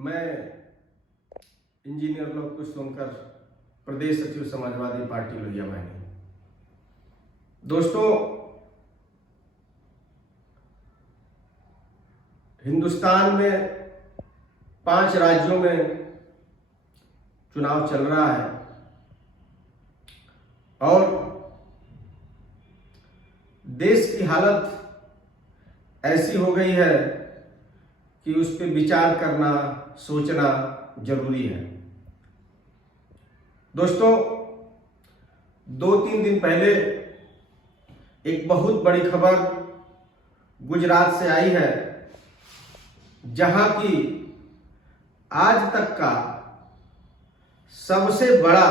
मैं इंजीनियर लोग कुछ सुनकर प्रदेश सचिव समाजवादी पार्टी लोहिया बहनी। दोस्तों, हिंदुस्तान में 5 राज्यों में चुनाव चल रहा है और देश की हालत ऐसी हो गई है कि उस पर विचार करना, सोचना जरूरी है। दोस्तों, 2-3 दिन पहले एक बहुत बड़ी खबर गुजरात से आई है, जहां की आज तक का सबसे बड़ा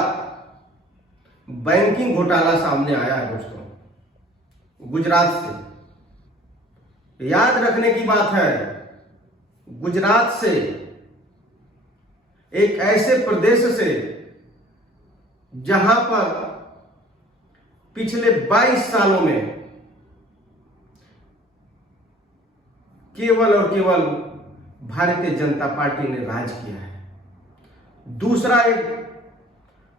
बैंकिंग घोटाला सामने आया है। दोस्तों, गुजरात से याद रखने की बात है, गुजरात से, एक ऐसे प्रदेश से जहां पर पिछले 22 सालों में केवल और केवल भारतीय जनता पार्टी ने राज किया है। दूसरा एक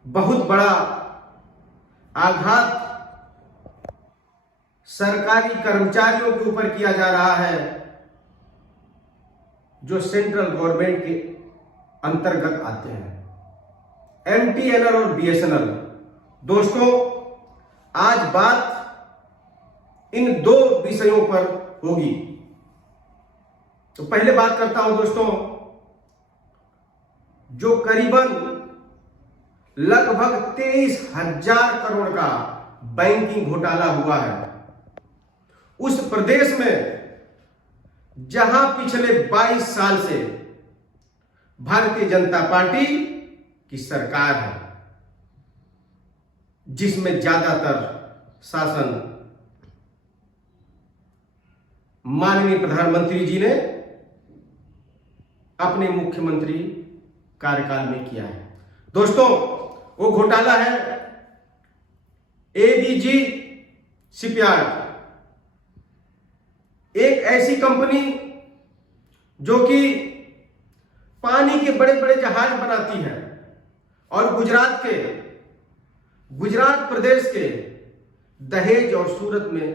बहुत बड़ा आघात सरकारी कर्मचारियों के ऊपर किया जा रहा है, जो सेंट्रल गवर्नमेंट के अंतर्गत आते हैं, MTNL और BSNL। दोस्तों, आज बात इन 2 विषयों पर होगी। तो पहले बात करता हूं दोस्तों, जो करीबन लगभग 23,000 करोड़ का बैंकिंग घोटाला हुआ है उस प्रदेश में, जहां पिछले 22 साल से भारतीय जनता पार्टी की सरकार है, जिसमें ज्यादातर शासन माननीय प्रधानमंत्री जी ने अपने मुख्यमंत्री कार्यकाल में किया है। दोस्तों, वो घोटाला है ABG शिपयार्ड, एक ऐसी कंपनी जो कि पानी के बड़े बड़े जहाज बनाती है और गुजरात प्रदेश के दहेज और सूरत में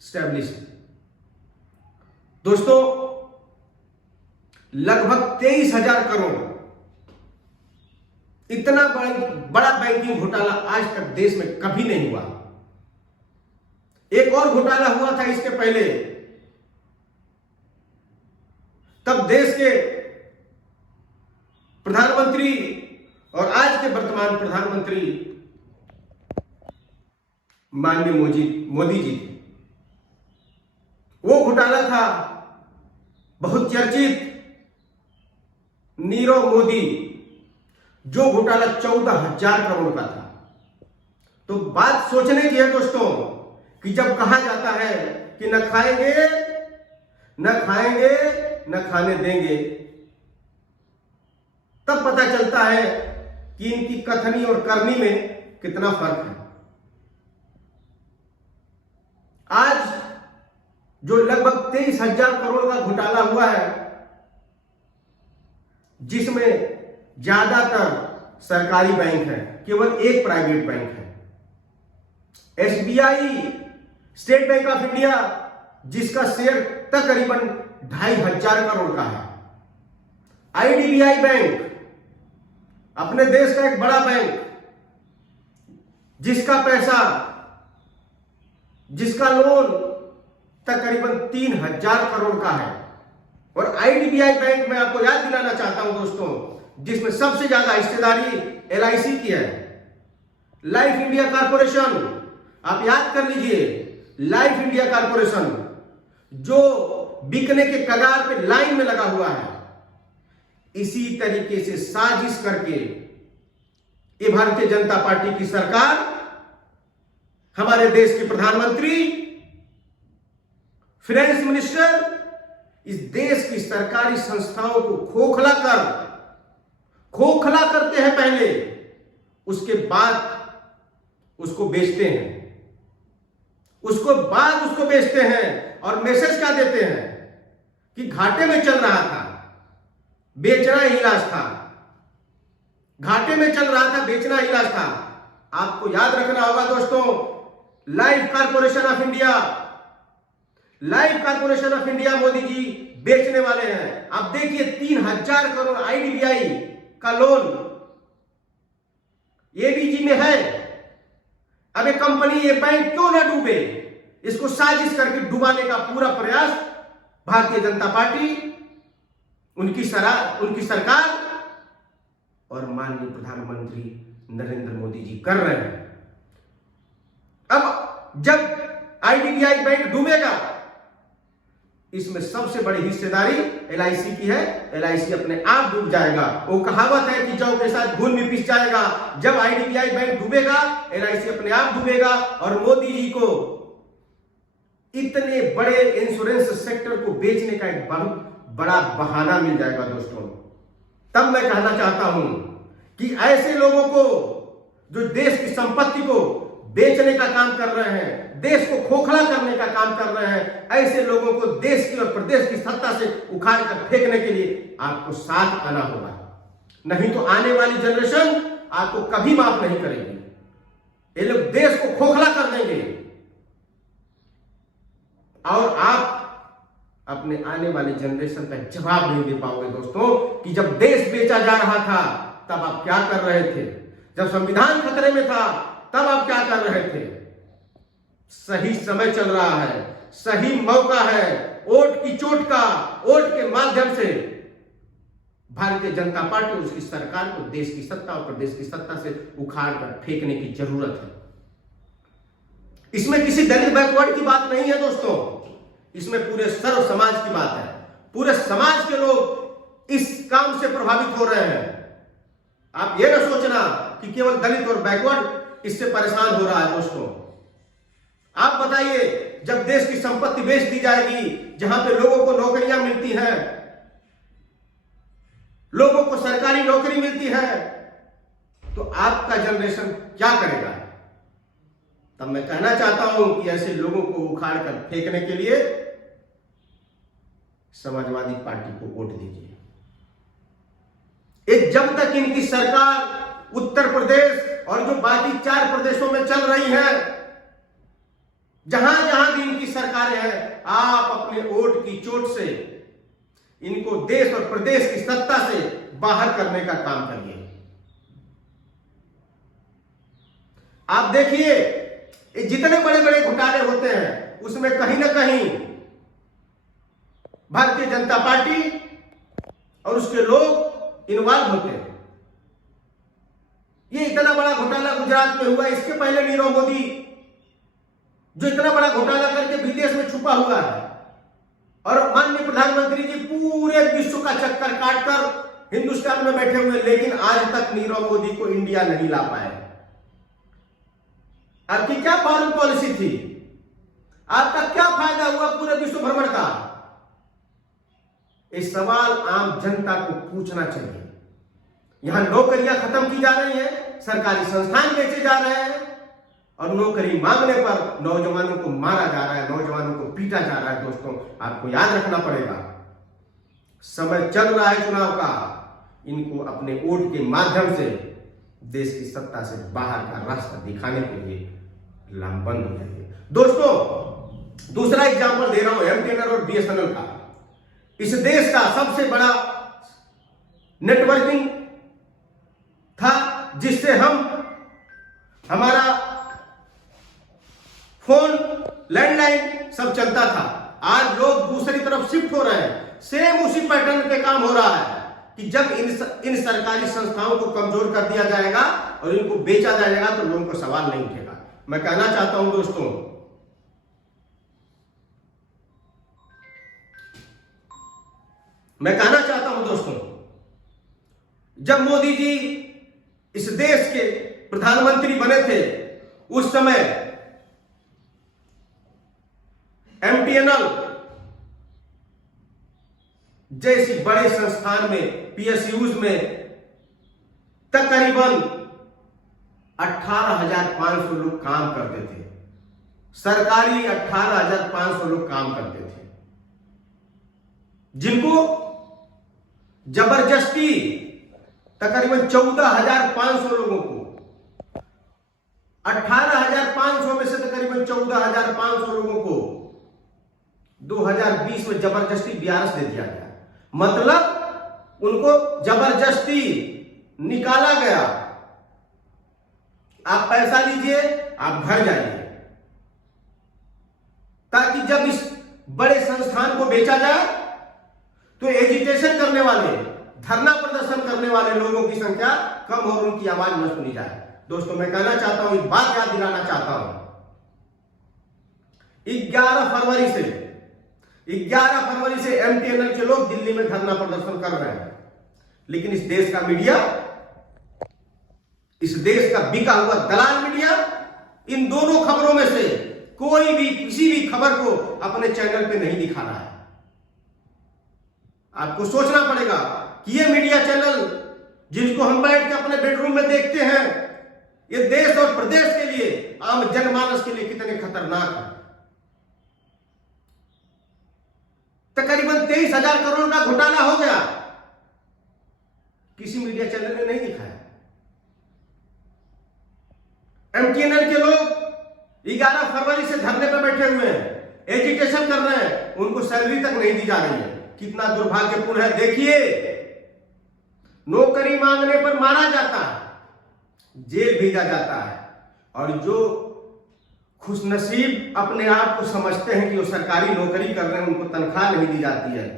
स्टैब्लिश है। दोस्तों, लगभग 23,000 करोड़, इतना बड़ा बैंकिंग घोटाला आज तक देश में कभी नहीं हुआ। एक और घोटाला हुआ था इसके पहले, तब देश के प्रधानमंत्री और आज के वर्तमान प्रधानमंत्री माननीय मोदी जी थे। वो घोटाला था बहुत चर्चित नीरव मोदी, जो घोटाला 14,000 करोड़ का था। तो बात सोचने की है दोस्तों, कि जब कहा जाता है कि न खाएंगे न खाने देंगे, तब पता चलता है कि इनकी कथनी और करनी में कितना फर्क है। आज जो लगभग 23,000 करोड़ का घोटाला हुआ है, जिसमें ज्यादातर सरकारी बैंक है, केवल एक प्राइवेट बैंक है, SBI, state bank of India, जिसका शेयर तकरीबन 2,500 करोड़ का है, IDBI बैंक, अपने देश का एक बड़ा बैंक, जिसका लोन तकरीबन 3,000 करोड़ का है। और IDBI बैंक में आपको याद दिलाना चाहता हूं दोस्तों, जिसमें सबसे ज्यादा हिस्सेदारी LIC की है, लाइफ इंडिया कॉर्पोरेशन। आप याद कर लीजिए, लाइफ इंडिया कॉर्पोरेशन जो बिकने के कगार पे लाइन में लगा हुआ है। इसी तरीके से साजिश करके ये भारतीय जनता पार्टी की सरकार, हमारे देश के प्रधानमंत्री, फाइनेंस मिनिस्टर, इस देश की सरकारी संस्थाओं को खोखला करते हैं पहले, उसके बाद उसको बेचते हैं, उसको बेचते हैं और मैसेज क्या देते हैं कि घाटे में चल रहा था, बेचना ही इलाज था, घाटे में चल रहा था, बेचना ही इलाज था। आपको याद रखना होगा दोस्तों, life corporation of India, life corporation of India Modi ji बेचने वाले हैं। अब देखिए 3000 करोड़ आईडीबीआई का लोन एबीजी में है। अब ये कंपनी, ये बैंक क्यों ना डूबे, इसको साजिश करके डुबाने का पूरा प्रयास भारतीय जनता पार्टी, उनकी सरकार और माननीय प्रधानमंत्री नरेंद्र मोदी जी कर रहे हैं। अब जब आईडीबीआई बैंक डूबेगा, इसमें सबसे बड़ी हिस्सेदारी एलआईसी की है। एलआईसी अपने आप डूब जाएगा। वो कहावत है कि जौ के साथ घुन भी पिस जाएगा। जब आईडीबीआई बैंक डूबेगा, एलआईसी अपने आप डूबेगा और मोदी जी को इतने बड़े इंश्योरेंस सेक्टर को बेचने का एक बहुत बड़ा बहाना मिल जाएगा दोस्तों। तब मैं कहना चाहता हूं कि ऐसे लोगों को जो देश की संपत्ति को बेचने का काम कर रहे हैं, देश को खोखला करने का काम कर रहे हैं, ऐसे लोगों को देश की और प्रदेश की सत्ता से उखाड़ कर फेंकने के लिए आपको साथ आना होगा। नहीं तो आने वाली जनरेशन आपको कभी माफ नहीं करेगी। ये लोग देश को खोखला कर देंगे और आप अपने आने वाली जनरेशन का जवाब नहीं दे पाओगे दोस्तों कि जब देश बेचा जा रहा था तब आप क्या कर रहे थे, जब संविधान खतरे में था तब आप क्या कर रहे थे। सही समय चल रहा है, सही मौका है वोट की चोट का, वोट के माध्यम से भारतीय जनता पार्टी उसकी सरकार को देश की सत्ता और प्रदेश की सत्ता से उखाड़ कर फेंकने की जरूरत है। इसमें किसी दलित बैकवर्ड की बात नहीं है दोस्तों, इसमें पूरे सर्व समाज की बात है। पूरे समाज के लोग इस काम से प्रभावित हो रहे हैं। आप ये ना सोचना कि केवल दलित और बैकवर्ड इससे परेशान हो रहा है दोस्तों। आप बताइए, जब देश की संपत्ति बेच दी जाएगी, जहां पे लोगों को नौकरियां मिलती हैं, लोगों को सरकारी नौकरी मिलती है, तो आपका जनरेशन क्या करेगा। तब मैं कहना चाहता हूं कि ऐसे लोगों को उखाड़ कर फेंकने के लिए समाजवादी पार्टी को वोट दीजिए। जब तक इनकी सरकार उत्तर प्रदेश और जो बाकी 4 प्रदेशों में चल रही है, जहां जहां भी इनकी सरकारें हैं, आप अपने वोट की चोट से इनको देश और प्रदेश की सत्ता से बाहर करने का काम करिए। आप देखिए, जितने बड़े बड़े घोटाले होते हैं उसमें कहीं ना कहीं भारतीय जनता पार्टी और उसके लोग इन्वॉल्व होते हैं। ये इतना बड़ा घोटाला गुजरात में हुआ, इसके पहले नीरव मोदी जो इतना बड़ा घोटाला करके विदेश में छुपा हुआ है, और माननीय प्रधानमंत्री जी पूरे विश्व का चक्कर काटकर हिंदुस्तान में बैठे हुए, लेकिन आज तक नीरव मोदी को इंडिया नहीं ला पाए। आपकी क्या फॉरेन पॉलिसी थी, आपका क्या फायदा हुआ पूरे विश्व भ्रमण का। इस सवाल आम जनता को पूछना चाहिए। यहां नौकरियां खत्म की जा रही हैं, सरकारी संस्थान बेचे जा रहे हैं, और नौकरी मांगने पर नौजवानों को मारा जा रहा है, नौजवानों को पीटा जा रहा है। दोस्तों, आपको याद रखना पड़ेगा, समय चल रहा है चुनाव का, इनको अपने वोट के माध्यम से देश की सत्ता से बाहर का रास्ता दिखाने के लिए लामबंद हो जाइए। दोस्तों, दूसरा एग्जाम्पल दे रहा हूं एमटीएनएल और बीएसएनएल का। इस देश का सबसे बड़ा नेटवर्किंग था, जिससे हमारा फोन, लैंडलाइन सब चलता था। आज लोग दूसरी तरफ शिफ्ट हो रहे हैं, सेम उसी पैटर्न पे काम हो रहा है कि जब इन सरकारी संस्थाओं को कमजोर कर दिया जाएगा और इनको बेचा जाएगा तो लोगों को सवाल नहीं उठेगा। मैं कहना चाहता हूं दोस्तों, जब मोदी जी इस देश के प्रधानमंत्री बने थे, उस समय एमटीएनएल जैसी बड़े संस्थान में, पीएसयूज में तकरीबन 18,500 लोग काम करते थे। सरकारी 18,500 लोग काम करते थे, जबरदस्ती तकरीबन 14,500 लोगों को, 18,500 में से तकरीबन 14,500 लोगों को 2020 में जबरदस्ती बीआरएस दे दिया गया। मतलब उनको जबरदस्ती निकाला गया, आप पैसा लीजिए, आप घर जाइए, ताकि जब इस बड़े संस्थान को बेचा जाए तो एजिटेशन करने वाले, धरना प्रदर्शन करने वाले लोगों की संख्या कम और उनकी आवाज न सुनी जाए। दोस्तों, मैं कहना चाहता हूं, एक बात याद दिलाना चाहता हूं, 11 फरवरी से एमटीएनएल के लोग दिल्ली में धरना प्रदर्शन कर रहे हैं, लेकिन इस देश का मीडिया, इस देश का बिका हुआ दलाल मीडिया, इन दोनों खबरों में से कोई भी किसी भी खबर को अपने चैनल पे नहीं दिखा रहा है। आपको सोचना पड़ेगा कि ये मीडिया चैनल जिनको हम बैठ के अपने बेडरूम में देखते हैं, ये देश और प्रदेश के लिए, आम जनमानस के लिए कितने खतरनाक है। तकरीबन 23,000 करोड़ का घोटाला हो गया, किसी मीडिया चैनल ने नहीं दिखाया। एमटीएनएल के लोग 11 फरवरी से धरने पर बैठे हुए हैं, एजिटेशन कर रहे हैं, उनको सैलरी तक नहीं दी जा रही है। कितना दुर्भाग्यपूर्ण है। देखिए, नौकरी मांगने पर मारा जाता है, जेल भेजा जाता है, और जो खुशनसीब अपने आप को समझते हैं कि वो सरकारी नौकरी कर रहे हैं, उनको तनख्वाह नहीं दी जाती है।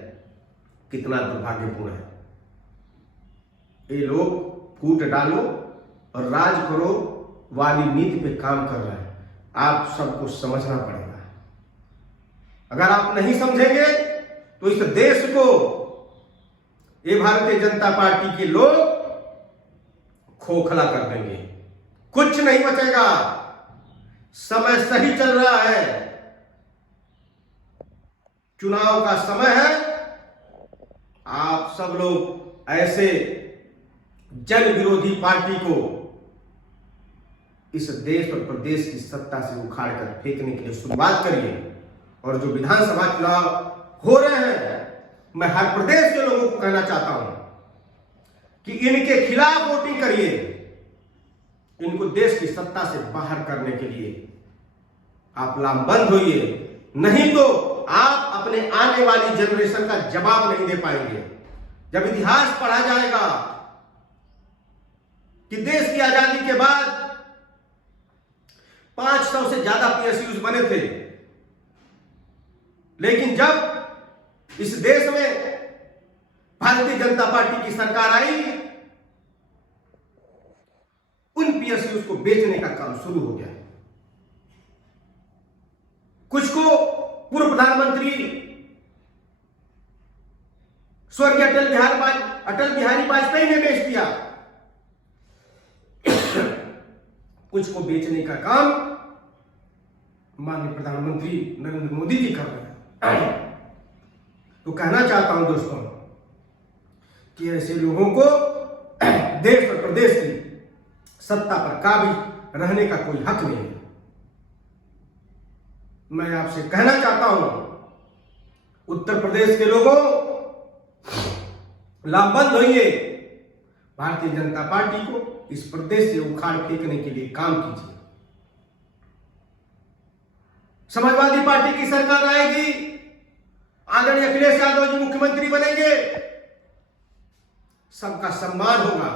कितना दुर्भाग्यपूर्ण है। ये लोग फूट डालो और राज करो वाली नीति पे काम कर रहे हैं। आप सबको समझना पड़ेगा। अगर आप नहीं समझेंगे तो इस देश को ये भारतीय जनता पार्टी के लोग खोखला कर देंगे, कुछ नहीं बचेगा। समय सही चल रहा है, चुनाव का समय है। आप सब लोग ऐसे जन विरोधी पार्टी को इस देश और प्रदेश की सत्ता से उखाड़ कर फेंकने के लिए शुरुआत करिए। और जो विधानसभा चुनाव हो रहे हैं, मैं हर प्रदेश के लोगों को कहना चाहता हूं कि इनके खिलाफ वोटिंग करिए। इनको देश की सत्ता से बाहर करने के लिए आप लामबंद होइए, नहीं तो आप अपने आने वाली जनरेशन का जवाब नहीं दे पाएंगे। जब इतिहास पढ़ा जाएगा कि देश की आजादी के बाद 500 से ज्यादा पीएसयूज बने थे, लेकिन जब इस देश में भारतीय जनता पार्टी की सरकार आई, उन पीएसयूज को बेचने का काम शुरू हो गया। कुछ को पूर्व प्रधानमंत्री स्वर्गीय अटल बिहारी वाजपेयी ने बेच दिया, कुछ को बेचने का काम माननीय प्रधानमंत्री नरेंद्र मोदी जी कर रहे हैं। तो कहना चाहता हूं दोस्तों कि ऐसे लोगों को देश और प्रदेश की सत्ता पर काबिज रहने का कोई हक नहीं है। मैं आपसे कहना चाहता हूं, उत्तर प्रदेश के लोगों, लामबंद होइए, भारतीय जनता पार्टी को इस प्रदेश से उखाड़ फेंकने के लिए काम कीजिए। समाजवादी पार्टी की सरकार आएगी, आदरणीय अखिलेश यादव जी मुख्यमंत्री बनेंगे, सबका सम्मान होगा,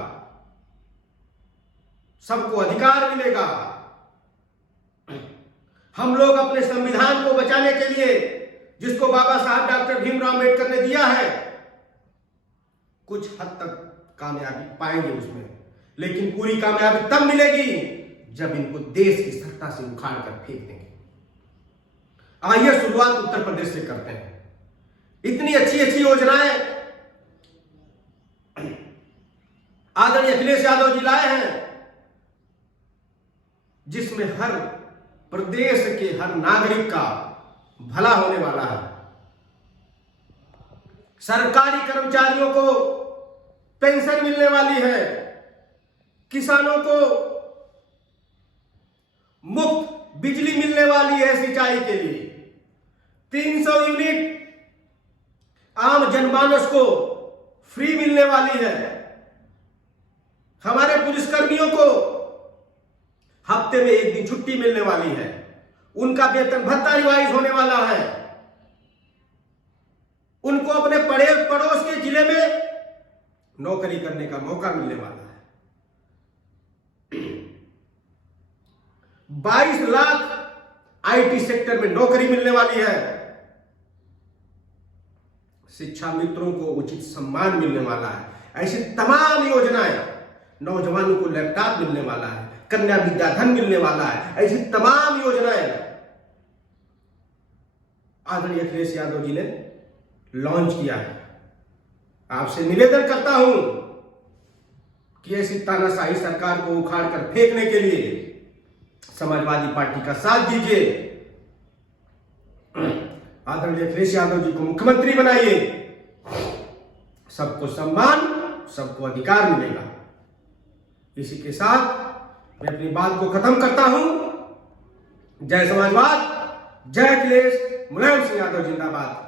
सबको अधिकार मिलेगा। हम लोग अपने संविधान को बचाने के लिए, जिसको बाबा साहब डॉक्टर भीमराव अम्बेडकर ने दिया है, कुछ हद तक कामयाबी पाएंगे उसमें, लेकिन पूरी कामयाबी तब मिलेगी जब इनको देश की सत्ता से उखाड़ कर फेंक देंगे। आइए शुरुआत उत्तर प्रदेश से करते हैं। इतनी अच्छी अच्छी योजनाएं आदरणीय अखिलेश यादव जी लाए हैं, जिसमें हर प्रदेश के हर नागरिक का भला होने वाला है। सरकारी कर्मचारियों को पेंशन मिलने वाली है, किसानों को मुफ्त बिजली मिलने वाली है सिंचाई के लिए, 300 यूनिट आम जनमानस को फ्री मिलने वाली है। हमारे पुलिसकर्मियों को हफ्ते में 1 दिन छुट्टी मिलने वाली है। उनका वेतन भत्ता रिवाइज होने वाला है। उनको अपने पड़ोस के जिले में नौकरी करने का मौका मिलने वाला है। 22 लाख आईटी सेक्टर में नौकरी मिलने वाली है। शिक्षा मित्रों को उचित सम्मान मिलने वाला है। ऐसी तमाम योजनाएं, नौजवानों को लैपटॉप मिलने वाला है, कन्या विद्याधन मिलने वाला है। ऐसी तमाम योजनाएं आदरणीय अखिलेश यादव जी ने लॉन्च किया है। आपसे निवेदन करता हूं कि ऐसी तानाशाही सरकार को उखाड़ कर फेंकने के लिए समाजवादी पार्टी का साथ दीजिए। आदरणीय अखिलेश यादव जी को मुख्यमंत्री बनाइए। सबको सम्मान, सबको अधिकार मिलेगा। इसी के साथ मैं अपनी बात को खत्म करता हूं। जय समाजवाद, जय अखिलेश, मुलायम सिंह यादव जिंदाबाद।